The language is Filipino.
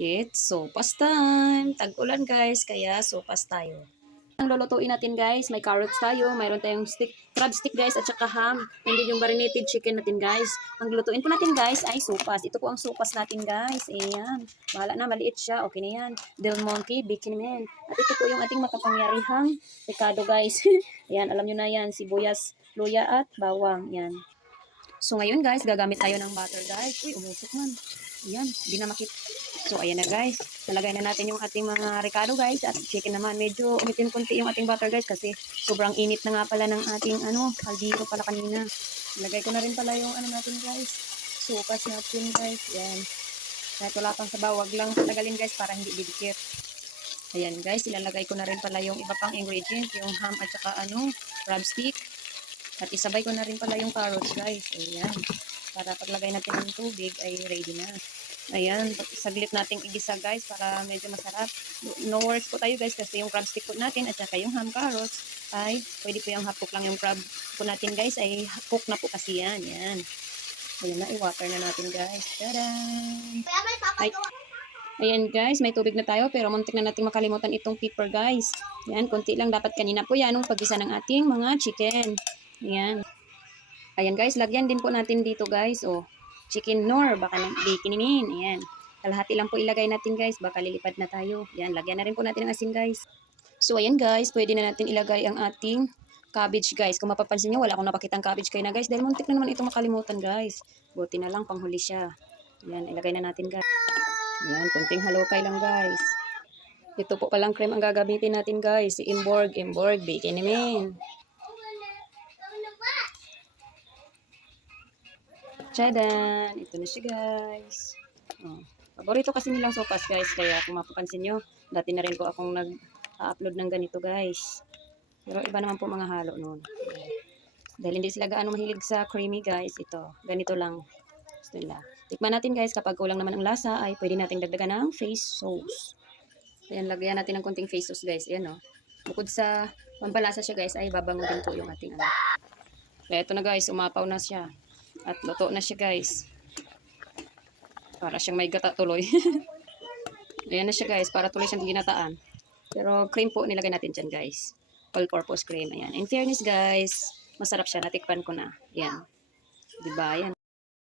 It's sopas time. Tag-ulan guys, kaya sopas tayo. Ang lulutuin natin guys, may carrots tayo, mayroon tayong stick, crab stick guys, at saka ham. Hindi yung marinated chicken natin guys. Ang lulutuin po natin guys ay sopas. Ito po ang sopas natin guys. Ayan. Bahala na, maliit siya. Okay na yan. Del Monte, Bikini Man. At ito po yung ating makapangyarihang pecado guys. Ayan, alam nyo na yan. Sibuyas, luya at bawang. Yan. So ngayon guys, gagamit tayo ng butter guys. Uy, umusok man. Ayan, hindi na makit. So ayan na guys. Nalagay na natin yung ating mga recado guys. At chicken naman. Medyo umitin konti yung ating butter guys kasi sobrang init na nga pala ng ating ano, kaldito pala kanina. Nalagay ko na rin pala yung ano natin guys. Sukas natin guys. Ayan. Kahit wala pang sabaw, wag lang patagalin guys para hindi didikit. Ayan guys, ilalagay ko na rin pala yung iba pang ingredient. Yung ham at saka ano, crab stick. At isabay ko na rin pala yung carrots guys. Ayan. Para paglagay natin ng tubig ay ready na. Ayan. Saglit nating igisa guys para medyo masarap. No worries po tayo guys kasi yung crab stick po natin at saka yung ham carrots ay pwede po yung half cook lang yung crab po natin guys ay cook na po kasi yan. Yan. Ayan na. I-water na natin guys. Tada! Ay, Ayan guys, may tubig na tayo pero muntik na natin makalimutan itong pepper guys. Yan, konti lang dapat kanina po yan yung paggisa ng ating mga chicken. Ayan. Ayan guys, lagyan din po natin dito guys. Oh, chicken nor, baka nang bikinin. Ayan. Kalahati lang po ilagay natin guys, baka lilipad na tayo. Ayan, lagyan na rin po natin ng asin guys. So ayan guys, pwede na natin ilagay ang ating cabbage guys. Kung mapapansin nyo, wala akong napakitang cabbage kayo na guys. Dahil muntik na naman itong makalimutan guys. Buti na lang, panghuli siya. Ayan, ilagay na natin guys. Ayan, kunting halukay lang guys. Ito po palang cream ang gagamitin natin guys. Si Imborg, Imborg, Bacon naman. Tchadan! Ito na siya guys. Oh. Paborito kasi nilang sopas guys. Kaya kung mapapansin nyo, dati na rin po akong nag-upload ng ganito guys. Pero iba naman po mga halo noon. Dahil hindi sila gaano mahilig sa creamy guys. Ito, ganito lang. Gusto nila. Tikman natin guys, kapag kulang naman ang lasa, ay pwede nating dagdagan ng face sauce. Ayan, lagyan natin ng konting face sauce guys. Ayan o. Bukod sa pampalasa siya guys, ay babango din po yung ating ano. Ito na guys, umapaw na siya. At luto na siya guys. Para siyang may gata tuloy. Ayan na siya guys, para tuloy siyang ginataan. Pero cream po nilagay natin dyan guys. All-purpose cream. Ayan. In fairness guys, masarap siya. Natikpan ko na. Ayan. Diba? Ayan.